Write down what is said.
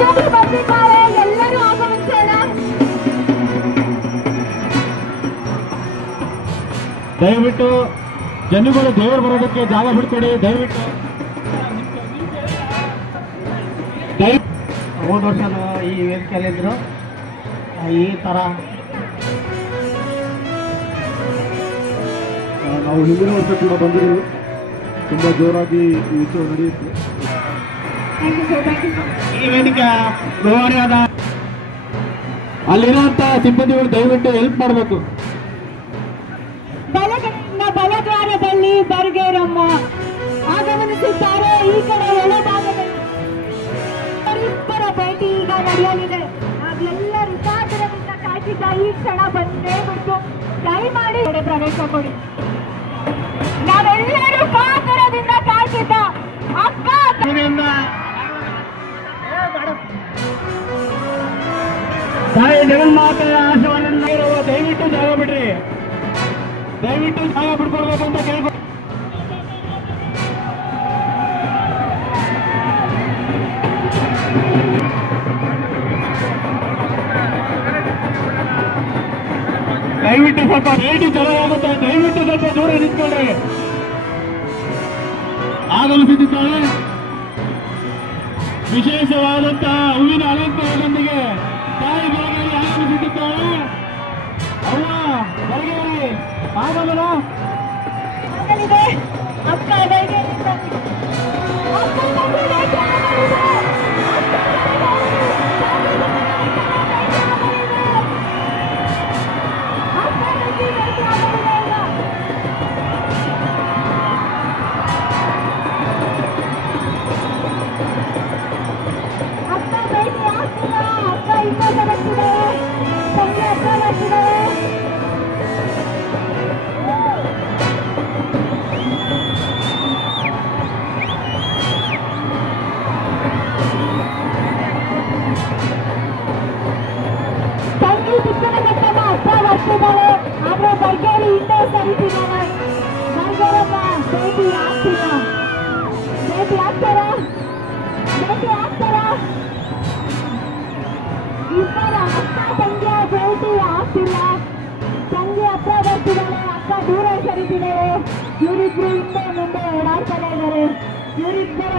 ಹುಡುಗರು ಬಂದಿದ್ದಾರೆ, ಎಲ್ಲರೂ ಆಗಮಿಸೋಣ. ದಯವಿಟ್ಟು ಜನಗಳು ದೇವರು ಬರೋದಕ್ಕೆ ಜಾಗ ಬಿಡ್ಕೊಡಿ. ದಯವಿಟ್ಟು ಹೋದ ವರ್ಷ ಈ ವೇದಿಕೆಯಲ್ಲಿದ್ದರು. ಈ ಥರ ನಾವು ಹಿಂದಿನ ವರ್ಷ ಕೂಡ ಬಂದಿದ್ದೀವಿ. ತುಂಬ ಜೋರಾಗಿ ಈ ಉತ್ಸವ ನಡೆಯುತ್ತೆ. ಈ ವೇದಿಕೆ ಗೌರವಾದ ಅಲ್ಲಿರುವಂತ ಸಿಬ್ಬಂದಿಗಳು ದಯವಿಟ್ಟು ಹೆಲ್ಪ್ ಮಾಡಬೇಕು. ಬಲಗಡೆಯಿಂದ ಬಲದ್ವಾರದಲ್ಲಿ ಬರ್ಗೇರಮ್ಮ ಆಗಮನಿಸುತ್ತಾರೆ. ಈ ಕಡೆ ಎಡಭಾಗದಲ್ಲಿ ಇಬ್ಬರ ಭೇಟಿ ಈಗ ನಡೆಯಲಿದೆ. ನಾವೆಲ್ಲರೂ ಕಾತರದಿಂದ ಕಾಯ್ತಿದ್ದ ಈ ಕ್ಷಣ ಬಂದೇ ಬಿಟ್ಟು ದಯಮಾಡಿ ಪ್ರವೇಶ ಕೊಡಿ. ನಾವೆಲ್ಲರೂ ಕಾತರದಿಂದ ಕಾಯ್ತಿದ್ದ ಅಕ್ಕ ತಾಯಿ ಜಗನ್ಮಾತೆಯ ಆಶೀರ್ವಾದದಿಂದ ದಯವಿಟ್ಟು ಜಾಗ ಬಿಡ್ರಿ. ದಯವಿಟ್ಟು ಜಾಗ ಬಿಡ್ಕೊಳ್ಬೇಕಂತ ಕೇಳ್ಕೊ. ದಯವಿಟ್ಟು ಸ್ವಲ್ಪ ಭೇಟಿ ಚೆನ್ನಾಗುತ್ತೆ. ದಯವಿಟ್ಟು ಸ್ವಲ್ಪ ದೂರ ನಿಂತ್ಕೊಳ್ರಿ. ಆಗಮಿಸುತ್ತಿದ್ದಾರೆ ವಿಶೇಷವಾದಂತಹ ಹೂವಿನ ಅಲಂಕಾರದೊಂದಿಗೆ ತಾಯಿ ಬೆಳಗೇರಿ ಆಗಮಿಸುತ್ತಿದ್ದಾರೆ. ಅವ್ವ ಬೆಳಗೇರಿ ಆಗಮನ ಅಕ್ಕ ಬೆಳಗ್ಗೆ ಆದ್ರೆ ಬರ್ಗೇರಿ ಹಿಂದೆ ಸರಿತಿದ್ದಾಳೆ. ಬರ್ಗೇರಮ್ಮ ಭೇಟಿ ಆಗ್ತಾರ ಇಬ್ಬರ ಅಕ್ಕ ತಂಗಿಯ ಭೇಟಿ ಆಗ್ತಿಲ್ಲ. ತಂಗಿ ಹತ್ರ ಬರ್ತಿದ್ದಾಳೆ, ಅಕ್ಕ ದೂರ ಸರಿತಿದ್ದಾಳೆ. ಇವರಿಬ್ರು ಹಿಂದೆ ಮುಂದೆ ಓಡಾಡ್ತಾನೆ ಇದ್ದಾರೆ. ಇವರಿಬ್ಬರ